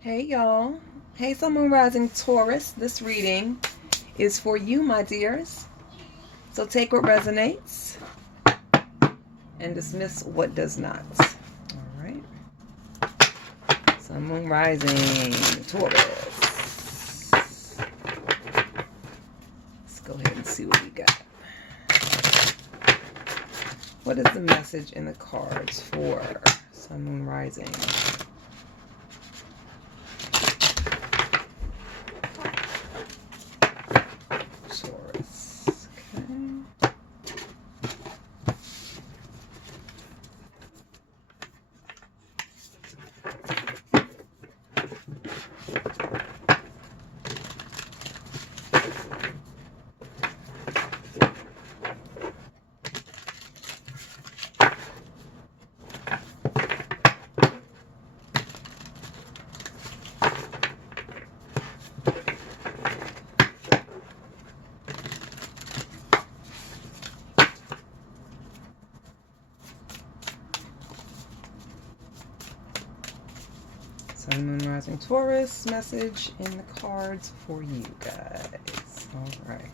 Hey y'all. Hey Sun Moon Rising Taurus. This reading is for you, my dears. So take what resonates and dismiss what does not. All right. Sun Moon Rising Taurus. Let's go ahead and see what we got. What is the message in the cards for Sun Moon Rising? Taurus. Okay. Sun Moon Rising Taurus message in the cards for you guys. All right.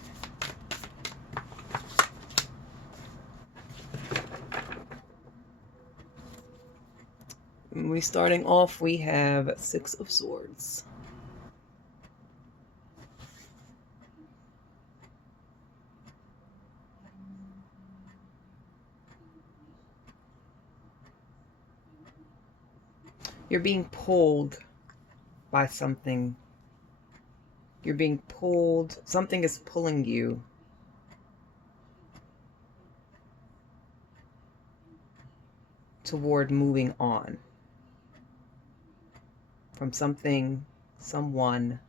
Starting off, we have Six of Swords. You're being pulled by something. You're being pulled. Something is pulling you. Toward moving on. From something, someone,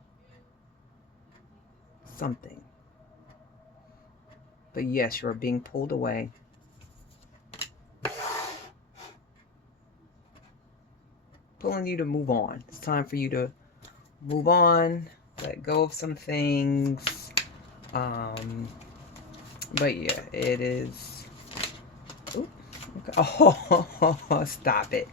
something. But yes, you're being pulled away. Pulling you to move on. It's time for you to move on, let go of some things. But yeah, it is. Ooh, okay. Oh, stop it.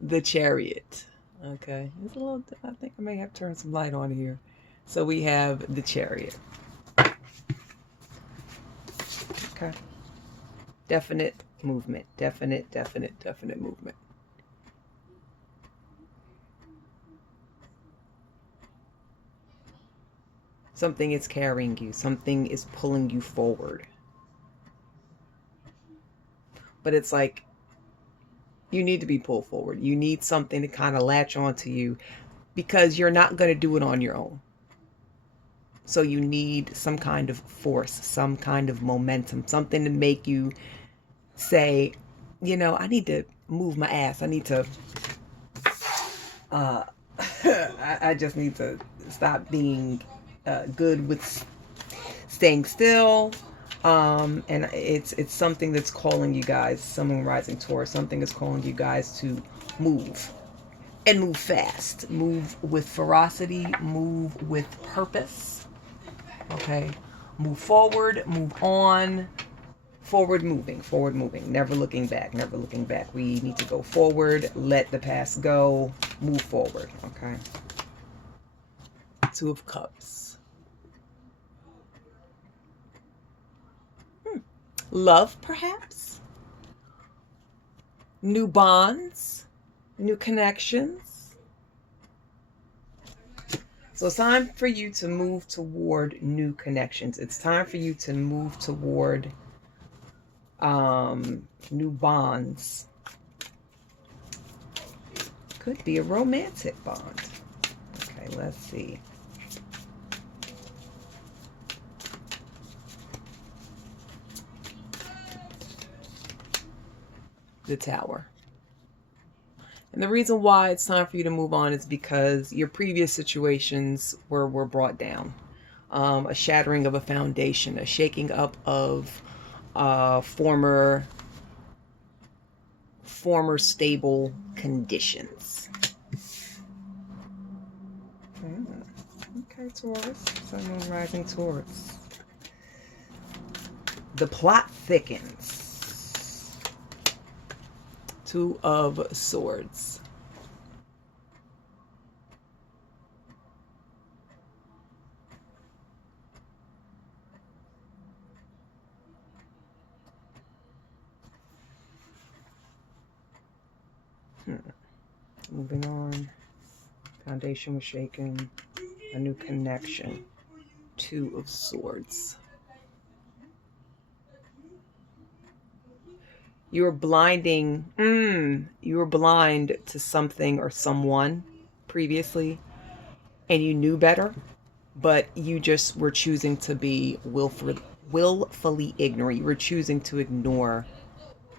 The Chariot. Okay, it's a little. I think I may have to turn some light on here. So we have the Chariot. Okay. Definite movement. Definite movement. Something is carrying you. Something is pulling you forward. But it's like you need to be pulled forward. You need something to kind of latch onto you because you're not going to do it on your own. So you need some kind of force, some kind of momentum, something to make you say, you know, I need to move my ass. I need to, I just need to stop being good with staying still. And it's something that's calling you guys, Sun Moon Rising Taurus, something is calling you guys to move. And move fast. Move with ferocity. Move with purpose. Okay? Move forward. Move on. Forward moving. Never looking back. We need to go forward. Let the past go. Move forward. Okay? Two of Cups. Love, perhaps? New bonds? New connections? So it's time for you to move toward new connections. It's time for you to move toward new bonds. Could be a romantic bond. Okay, let's see. The Tower. And the reason why it's time for you to move on is because your previous situations were brought down. A shattering of a foundation, a shaking up of former stable conditions. Okay, Taurus. Sun Moon Rising Taurus. The plot thickens. Two of Swords. Moving on. Foundation was shaken. A new connection. Two of Swords. You were blinding. You were blind to something or someone previously, and you knew better, but you just were choosing to be willfully ignorant. You were choosing to ignore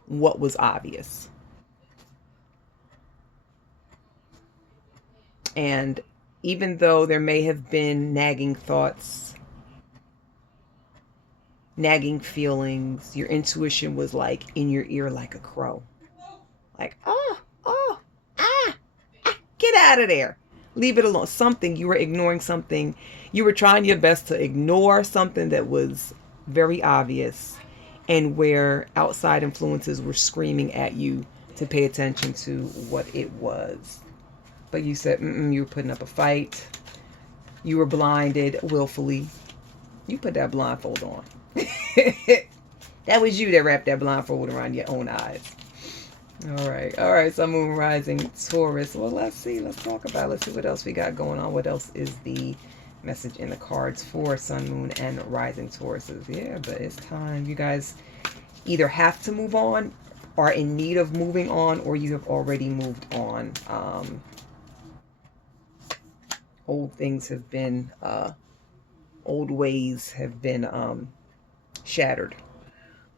what was obvious. And even though there may have been nagging thoughts, nagging feelings, your intuition was like in your ear like a crow. Like, get out of there. Leave it alone. Something, you were ignoring something. You were trying your best to ignore something that was very obvious, and where outside influences were screaming at you to pay attention to what it was. But you said, you were putting up a fight. You were blinded willfully. You put that blindfold on. That was you that wrapped that blindfold around your own eyes. All right. Sun, Moon, Rising, Taurus. Well, let's see. Let's talk about it. Let's see what else we got going on. What else is the message in the cards for Sun, Moon, and Rising Tauruses? Yeah, but it's time. You guys either have to move on, are in need of moving on, or you have already moved on. Old things have been, old ways have been shattered,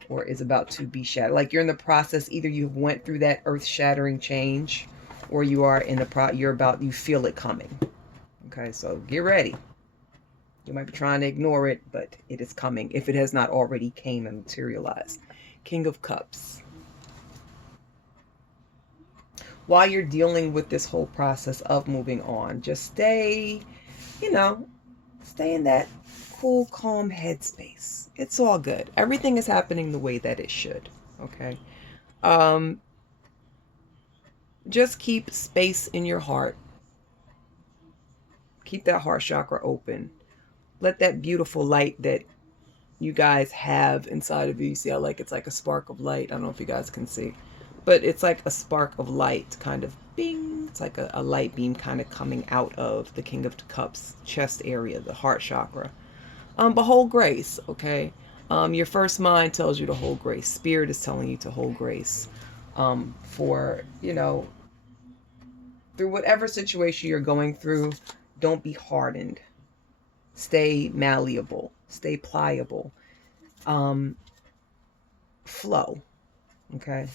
or is about to be shattered. Like you're in the process, either you went through that earth-shattering change, or you are in the you feel it coming. Okay, so get ready. You might be trying to ignore it, but it is coming if it has not already came and materialized. King of Cups. While you're dealing with this whole process of moving on, just stay in that cool, calm headspace. It's all good. Everything is happening the way that it should. Okay. Just keep space in your heart. Keep that heart chakra open. Let that beautiful light that you guys have inside of you. You see how it's like a spark of light. I don't know if you guys can see, but it's like a spark of light, kind of bing. It's like a light beam kind of coming out of the King of Cups chest area, the heart chakra. But hold grace, okay? Your first mind tells you to hold grace. Spirit is telling you to hold grace. For, through whatever situation you're going through, don't be hardened. Stay malleable. Stay pliable. Flow, okay?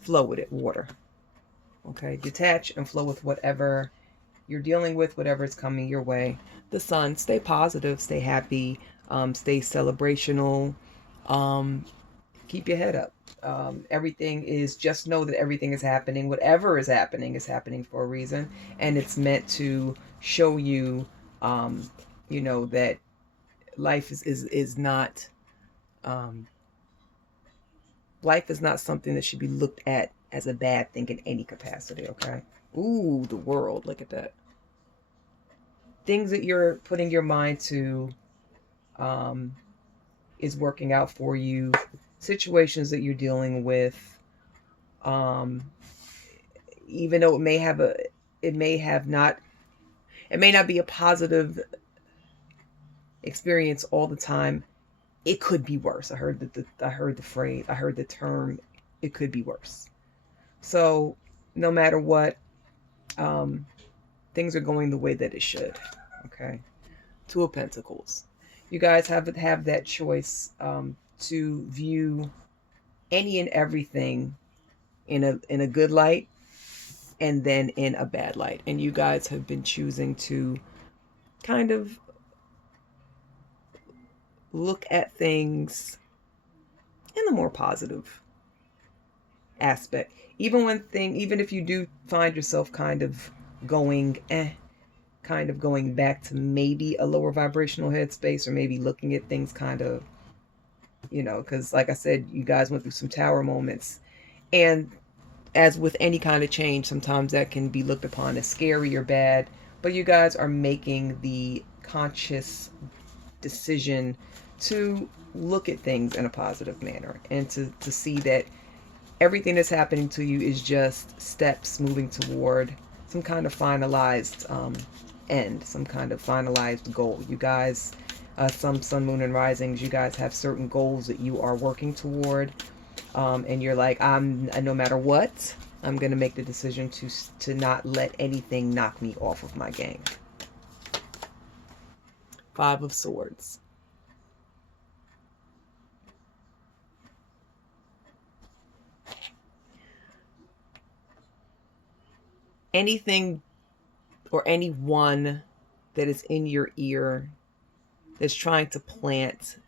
Flow with it, water. Okay, detach and flow with whatever you're dealing with, whatever is coming your way. The Sun, stay positive, stay happy, stay celebrational, keep your head up. Everything is, just know that everything is happening. Whatever is happening for a reason, and it's meant to show you, that life is not. Life is not something that should be looked at as a bad thing in any capacity, okay? Ooh, the World, look at that. Things that you're putting your mind to is working out for you. Situations that you're dealing with, even though it may not be a positive experience all the time, it could be worse. I heard the term, it could be worse. So no matter what, things are going the way that it should. Okay. Two of Pentacles. You guys have that choice to view any and everything in a good light, and then in a bad light. And you guys have been choosing to kind of look at things in a more positive aspect. Even if you do find yourself kind of going back to maybe a lower vibrational headspace, or maybe looking at things kind of, because like I said, you guys went through some tower moments, and as with any kind of change, sometimes that can be looked upon as scary or bad, but you guys are making the conscious decision to look at things in a positive manner, and to see that everything that's happening to you is just steps moving toward some kind of finalized end, some kind of finalized goal. You guys, some sun, moon, and risings, you guys have certain goals that you are working toward, and you're like, no matter what, I'm going to make the decision to not let anything knock me off of my game. Five of Swords. Anything or anyone that is in your ear that's trying to plant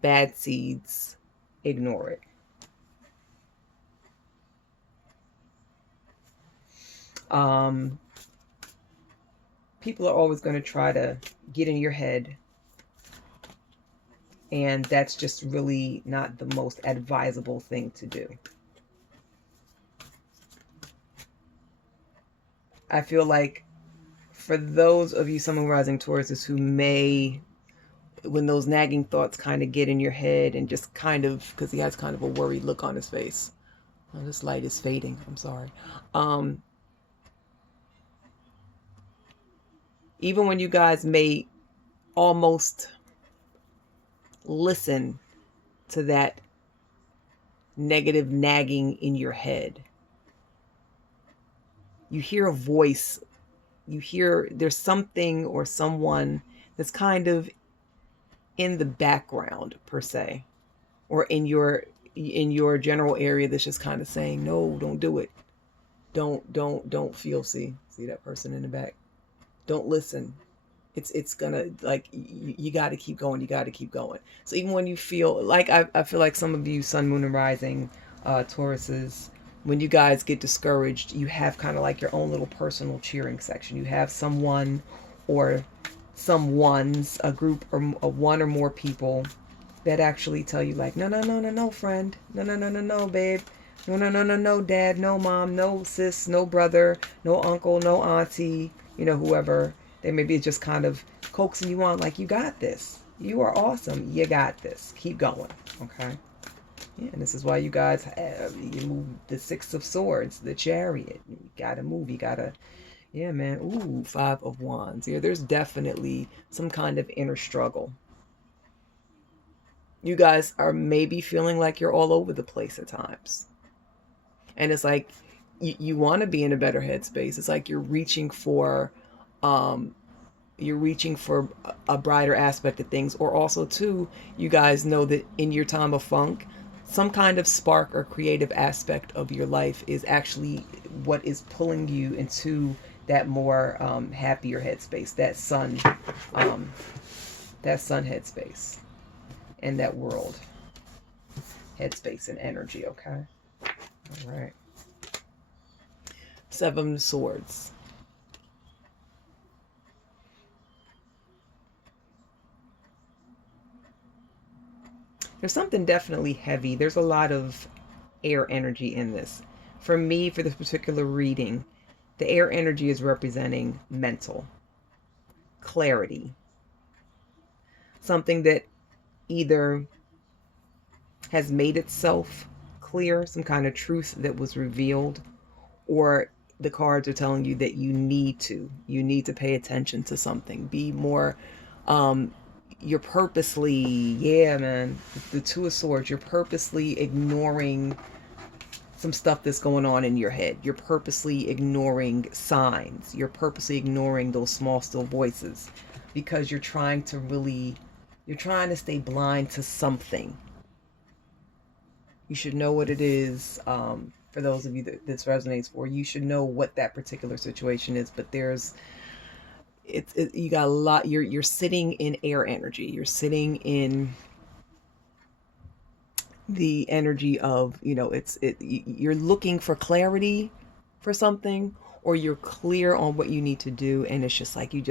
bad seeds, ignore it. People are always going to try to get in your head, and that's just really not the most advisable thing to do. I feel like for those of you, Sun, Moon, Rising Tauruses, who may, when those nagging thoughts kind of get in your head and just kind of, because he has kind of a worried look on his face. Oh, this light is fading. I'm sorry. Even when you guys may almost listen to that negative nagging in your head, you hear a voice, you hear there's something or someone that's kind of in the background per se, or in your general area that's just kind of saying, no, don't do it. Don't feel, see that person in the back. Don't listen. It's gonna, like, you got to keep going. You got to keep going. So even when you feel like, I feel like some of you Sun, Moon, and Rising Tauruses, when you guys get discouraged, you have kind of like your own little personal cheering section. You have someone or someone's, a group or a one or more people that actually tell you like, no, friend. No, babe. No, dad. No, mom. No, sis. No, brother. No, uncle. No, auntie. Whoever. They may be just kind of coaxing you on like, you got this. You are awesome. You got this. Keep going. Okay? Yeah, and this is why you guys have, you move the Six of Swords, the Chariot. You gotta move. You gotta, yeah, man. Ooh, Five of Wands. Yeah, there's definitely some kind of inner struggle. You guys are maybe feeling like you're all over the place at times. And it's like you want to be in a better headspace. It's like you're reaching for a brighter aspect of things. Or also too, you guys know that in your time of funk, some kind of spark or creative aspect of your life is actually what is pulling you into that more happier headspace, that sun headspace, and that world headspace and energy. Okay, all right. Seven of Swords. There's something definitely heavy. There's a lot of air energy in this. For me, for this particular reading, the air energy is representing mental clarity. Something that either has made itself clear, some kind of truth that was revealed, or the cards are telling you that you need to pay attention to something. Be more, you're purposely, yeah, man, the Two of Swords, you're purposely ignoring some stuff that's going on in your head. You're purposely ignoring signs. You're purposely ignoring those small, still voices, because you're trying to stay blind to something. You should know what it is. For those of you that this resonates for, you should know what that particular situation is. But you got a lot. You're sitting in air energy. You're sitting in the energy of, you're looking for clarity for something, or you're clear on what you need to do, and it's just like you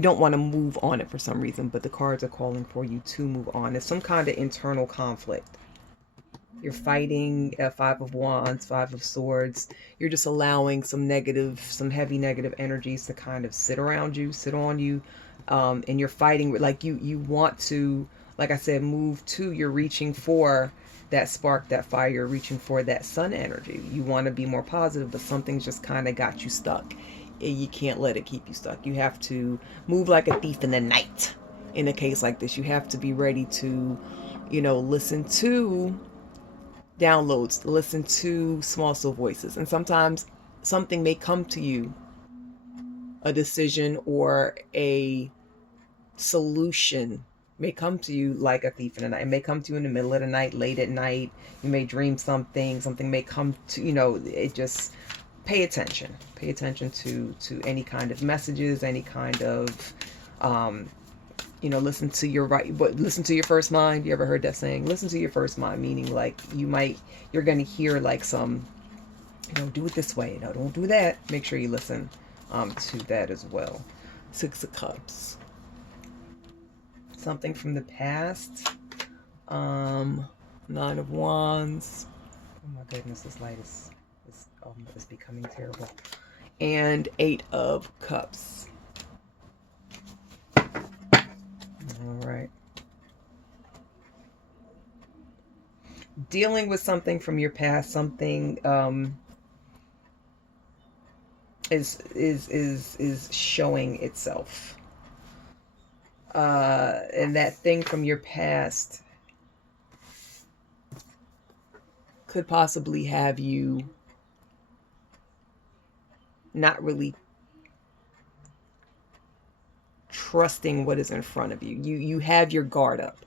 don't want to move on it for some reason, but the cards are calling for you to move on. It's some kind of internal conflict. You're fighting a Five of Wands, Five of Swords. You're just allowing some heavy negative energies to kind of sit around you, sit on you. And you're fighting, like you want to, like I said, move to, you're reaching for that spark, that fire, reaching for that sun energy. You want to be more positive, but something's just kind of got you stuck. And you can't let it keep you stuck. You have to move like a thief in the night. In a case like this, you have to be ready to, listen to downloads, listen to small still voices. And sometimes something may come to you, a decision or a solution may come to you like a thief in the night. It may come to you in the middle of the night, late at night. You may dream something may come to, it just, pay attention to any kind of messages, any kind of listen to your first mind. You ever heard that saying? Listen to your first mind, meaning like you're going to hear like some, do it this way. No, don't do that. Make sure you listen to that as well. Six of Cups. Something from the past. Nine of Wands. Oh my goodness, this light is becoming terrible. And Eight of Cups. All right. Dealing with something from your past, something is showing itself. And that thing from your past could possibly have you not really trusting what is in front of you. You have your guard up.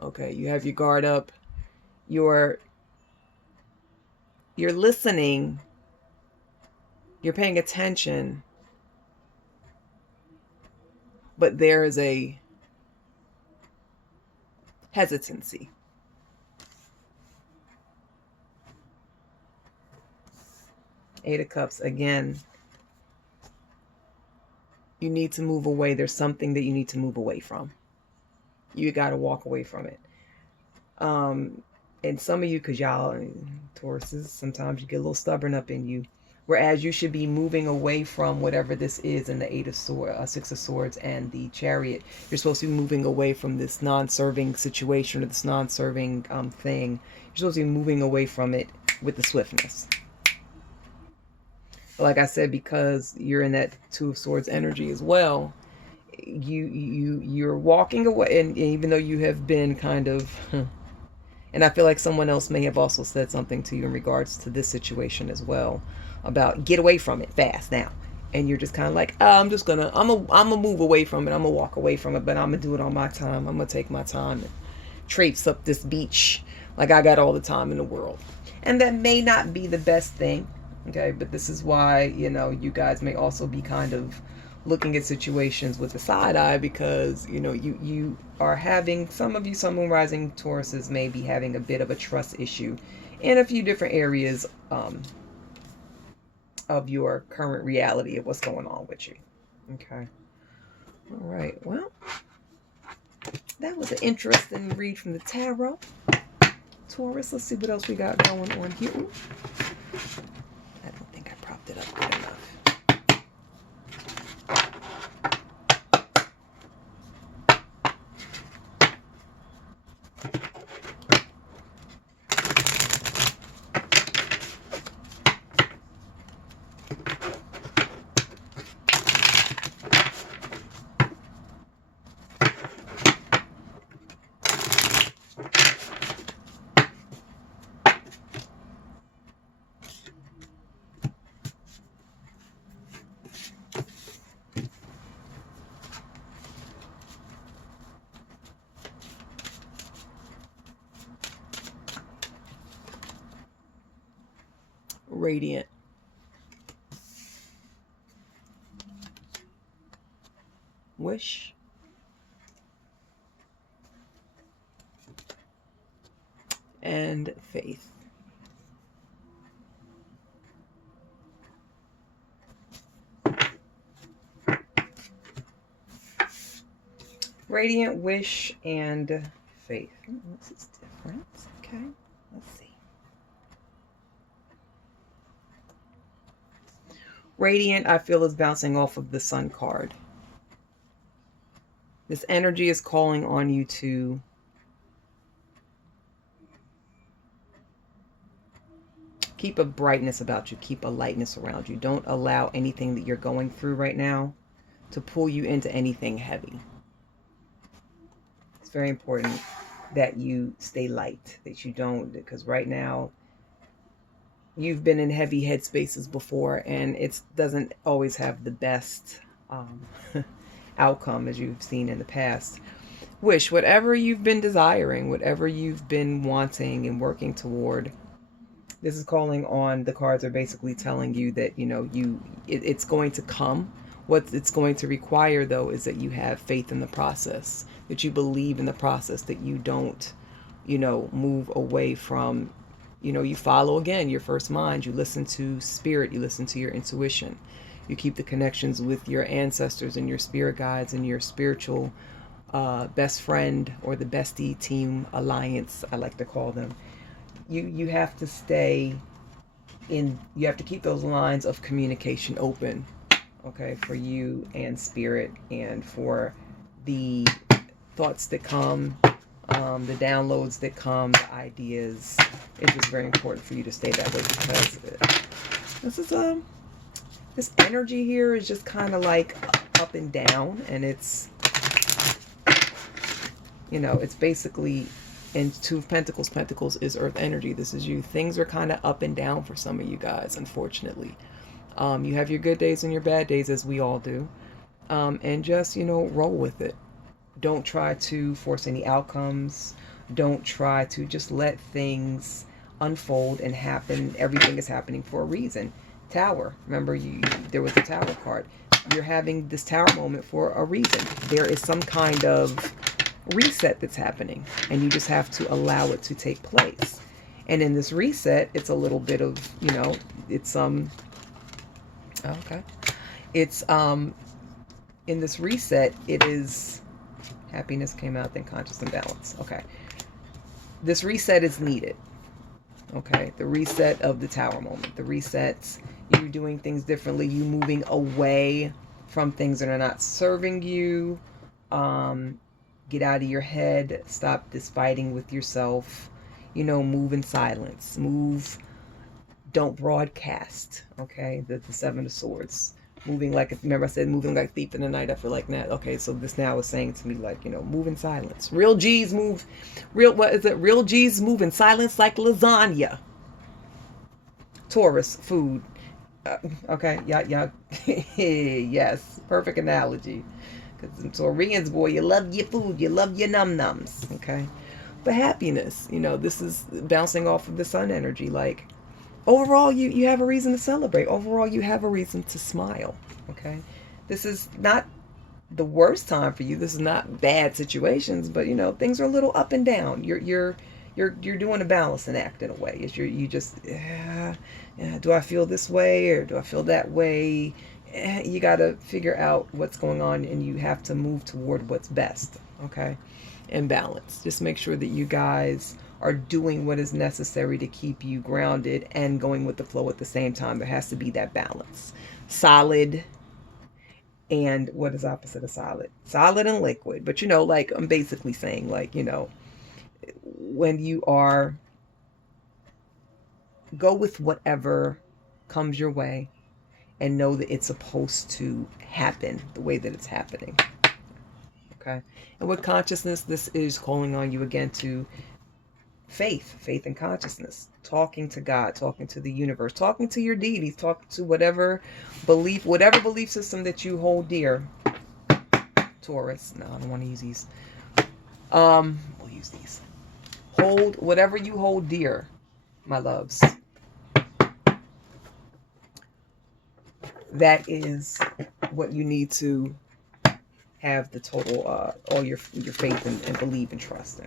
Okay, you have your guard up. You're listening. You're paying attention. But there is a hesitancy. Eight of Cups again. You need to move away. There's something that you need to move away from. You got to walk away from it. And some of you, because y'all Tauruses, sometimes you get a little stubborn up in you. Whereas you should be moving away from whatever this is in the Six of Swords and the Chariot. You're supposed to be moving away from this non-serving situation or this non-serving thing. You're supposed to be moving away from it with the swiftness. Like I said, because you're in that Two of Swords energy as well, you're walking away, and even though you have been kind of, and I feel like someone else may have also said something to you in regards to this situation as well, about get away from it fast now, and you're just kind of like, I'm gonna move away from it, I'm gonna walk away from it, but I'm gonna do it on my time. I'm gonna take my time and traipse up this beach like I got all the time in the world. And that may not be the best thing. Okay, but this is why, you guys may also be kind of looking at situations with the side eye, because, you are having, some of you, Sun, Moon, Rising Tauruses may be having a bit of a trust issue in a few different areas of your current reality of what's going on with you. Okay. All right. Well, that was an interesting read from the tarot. Taurus, let's see what else we got going on here. Ooh. I don't think I propped it up good enough. Radiant. Wish. And faith. Radiant, wish, and faith. This is different. Okay, let's see. Radiant, I feel, is bouncing off of the Sun card. This energy is calling on you to keep a brightness about you. Keep a lightness around you. Don't allow anything that you're going through right now to pull you into anything heavy. It's very important that you stay light, that you don't, because right now you've been in heavy headspaces before, and it doesn't always have the best outcome as you've seen in the past. Wish whatever you've been desiring, whatever you've been wanting and working toward. This is calling on, the cards are basically telling you that, you know, it's going to come. What it's going to require, though, is that you have faith in the process, that you believe in the process, that you don't, you know, move away from, you know, you follow, again, your first mind. You listen to spirit. You listen to your intuition. You keep the connections with your ancestors and your spirit guides and your spiritual best friend, or the bestie team alliance, I like to call them. You have to stay in, you have to keep those lines of communication open, okay, for you and spirit, and for the thoughts that come, the downloads that come, the ideas. It's just very important for you to stay that way, because this is this energy here is just kind of like up and down, and it's, you know, it's basically, in Two of Pentacles, Pentacles is earth energy. This is you. Things are kind of up and down for some of you guys, unfortunately. You have your good days and your bad days, as we all do. And just, you know, roll with it. Don't try to force any outcomes. Don't try to, just let things unfold and happen. Everything is happening for a reason. Tower. Remember, there was the Tower card. You're having this Tower moment for a reason. There is some kind of reset that's happening, and you just have to allow it to take place. And in this reset, it's a little bit of, you know, it's okay, it's in this reset, it is happiness came out, then conscious and balance. Okay, this reset is needed. Okay, the reset of the Tower moment, the resets, you doing things differently, you moving away from things that are not serving you. Get out of your head. Stop this fighting with yourself. You know, move in silence. Move. Don't broadcast. Okay, the Seven of Swords. Moving like, remember I said moving like thief in the night. I feel like that. Okay, so this now is saying to me, like, you know, move in silence. Real G's move. What is it? Real G's move in silence like lasagna. Taurus, food. Okay, yeah. Yes, perfect analogy. Because Taurians, boy, you love your food, you love your num-nums, okay? But happiness, you know, this is bouncing off of the sun energy. Like, overall, you have a reason to celebrate. Overall, you have a reason to smile, okay? This is not the worst time for you. This is not bad situations, but, you know, things are a little up and down. You're doing a balancing act in a way. You just, do I feel this way or do I feel that way? You got to figure out what's going on, and you have to move toward what's best, okay? And balance. Just make sure that you guys are doing what is necessary to keep you grounded and going with the flow at the same time. There has to be that balance. Solid and what is opposite of solid? Solid and liquid. But, you know, like I'm basically saying, like, you know, when you are, go with whatever comes your way, and know that it's supposed to happen the way that it's happening. Okay? And with consciousness, this is calling on you again to faith and consciousness. Talking to God, talking to the universe, talking to your deities, talking to whatever belief system that you hold dear. Taurus. No, I don't want to use these. We'll use these. Hold whatever you hold dear, my loves. That is what you need to have the total, all your faith and believe and trust in.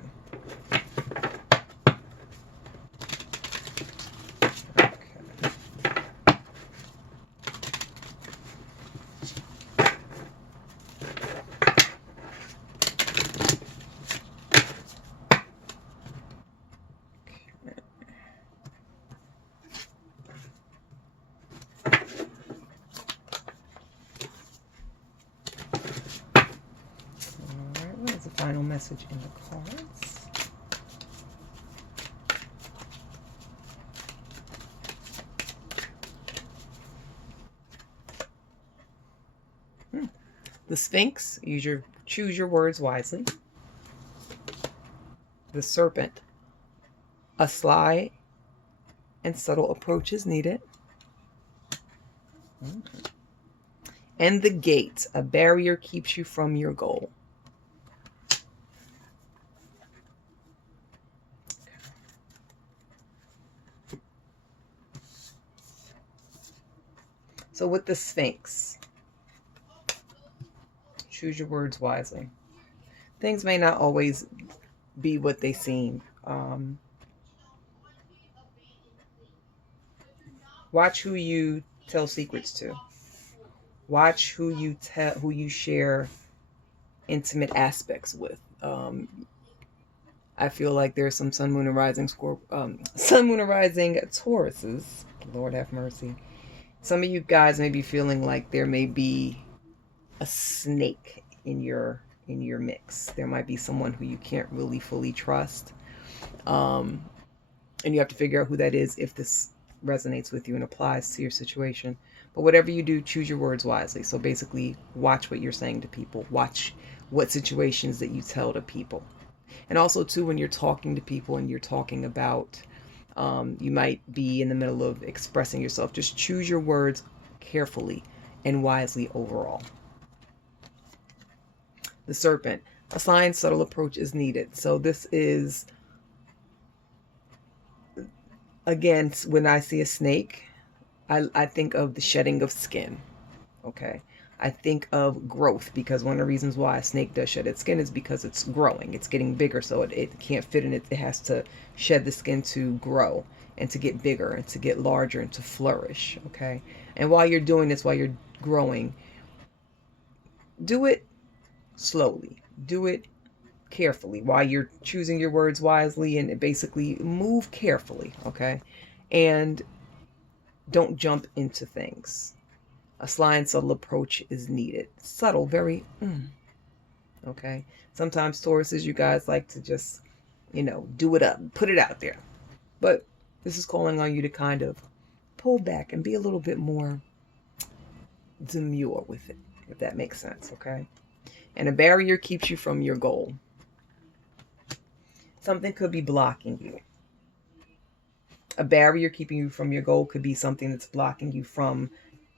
Final message in the cards. The Sphinx, choose your words wisely. The Serpent, a sly and subtle approach is needed. And the Gate, a barrier keeps you from your goal. So with the Sphinx, choose your words wisely. Things may not always be what they seem. Watch who you tell secrets to. Watch who you share intimate aspects with. I feel like there's some Sun, Moon, and Rising Sun, Moon, and Rising Tauruses. Lord have mercy. Some of you guys may be feeling like there may be a snake in your mix. There might be someone who you can't really fully trust. And you have to figure out who that is if this resonates with you and applies to your situation. But whatever you do, choose your words wisely. So basically, watch what you're saying to people. Watch what situations that you tell to people. And also, too, when you're talking to people and you're talking about, you might be in the middle of expressing yourself. Just choose your words carefully and wisely overall. The Serpent, a sly and subtle approach is needed. So this is, again, when I see a snake, I think of the shedding of skin. Okay. I think of growth, because one of the reasons why a snake does shed its skin is because it's growing. It's getting bigger, so it can't fit in it. It has to shed the skin to grow and to get bigger and to get larger and to flourish. Okay. And while you're doing this, while you're growing, do it slowly. Do it carefully while you're choosing your words wisely, and basically move carefully. Okay. And don't jump into things. A sly and subtle approach is needed. Subtle, very, okay. Sometimes Tauruses, you guys like to just, do it up, put it out there. But this is calling on you to kind of pull back and be a little bit more demure with it, if that makes sense, okay? And a barrier keeps you from your goal. Something could be blocking you. A barrier keeping you from your goal could be something that's blocking you from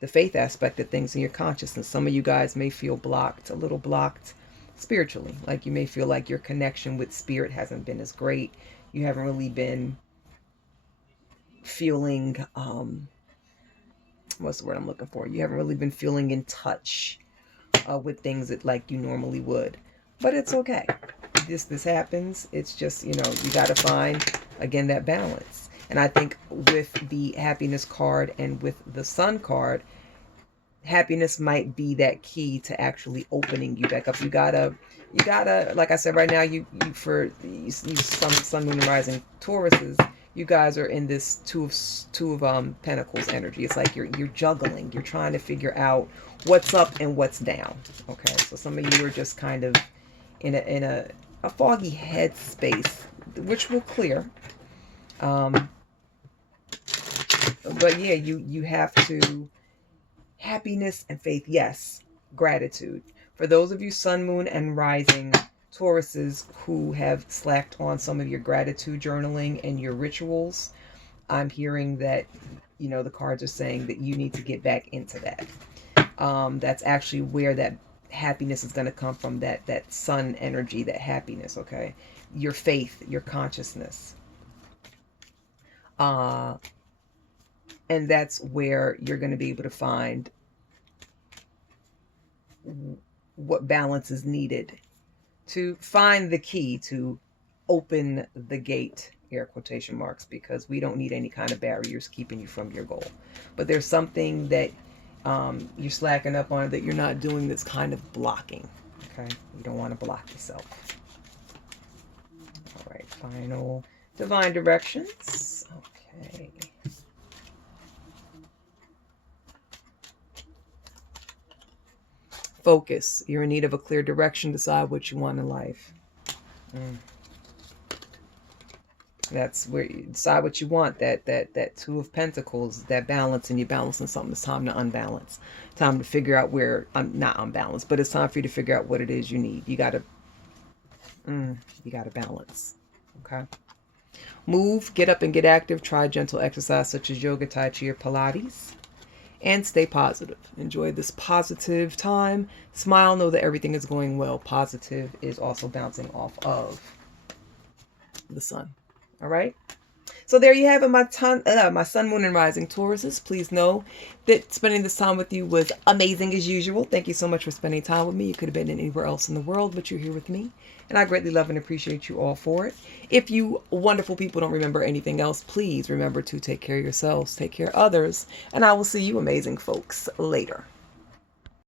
the faith aspect of things in your consciousness. Some of you guys may feel blocked, a little blocked spiritually. Like you may feel like your connection with spirit hasn't been as great. You haven't really been feeling, what's the word I'm looking for? You haven't really been feeling in touch with things like you normally would. But it's okay. This happens. It's just, you got to find, again, that balance. And I think with the happiness card and with the sun card, happiness might be that key to actually opening you back up. You gotta, like I said, right now, you sun, moon, and rising Tauruses, you guys are in this two of pentacles energy. It's like you're juggling. You're trying to figure out what's up and what's down. Okay, so some of you are just kind of in a foggy head space, which will clear. But yeah, you have to, happiness and faith, yes, gratitude. For those of you sun, moon, and rising Tauruses who have slacked on some of your gratitude journaling and your rituals, I'm hearing that, the cards are saying that you need to get back into that. That's actually where that happiness is going to come from, that sun energy, that happiness, okay? Your faith, your consciousness. And that's where you're going to be able to find what balance is needed to find the key to open the gate, air quotation marks, because we don't need any kind of barriers keeping you from your goal. But there's something that you're slacking up on, that you're not doing, that's kind of blocking. Okay, you don't want to block yourself. All right, final divine directions. Okay. Focus. You're in need of a clear direction. Decide what you want in life. That's where you decide what you want. That Two of Pentacles, that balance, and you're balancing something. It's time to unbalance. Time to figure out where I'm not unbalanced, but it's time for you to figure out what it is you need. You gotta balance. Okay. Move, get up and get active. Try gentle exercise such as yoga, tai chi, or Pilates. And stay positive. Enjoy this positive time. Smile, know that everything is going well. Positive is also bouncing off of the sun. All right. So there you have it, my sun, moon, and rising Tauruses. Please know that spending this time with you was amazing as usual. Thank you so much for spending time with me. You could have been anywhere else in the world, but you're here with me. And I greatly love and appreciate you all for it. If you wonderful people don't remember anything else, please remember to take care of yourselves, take care of others, and I will see you amazing folks later.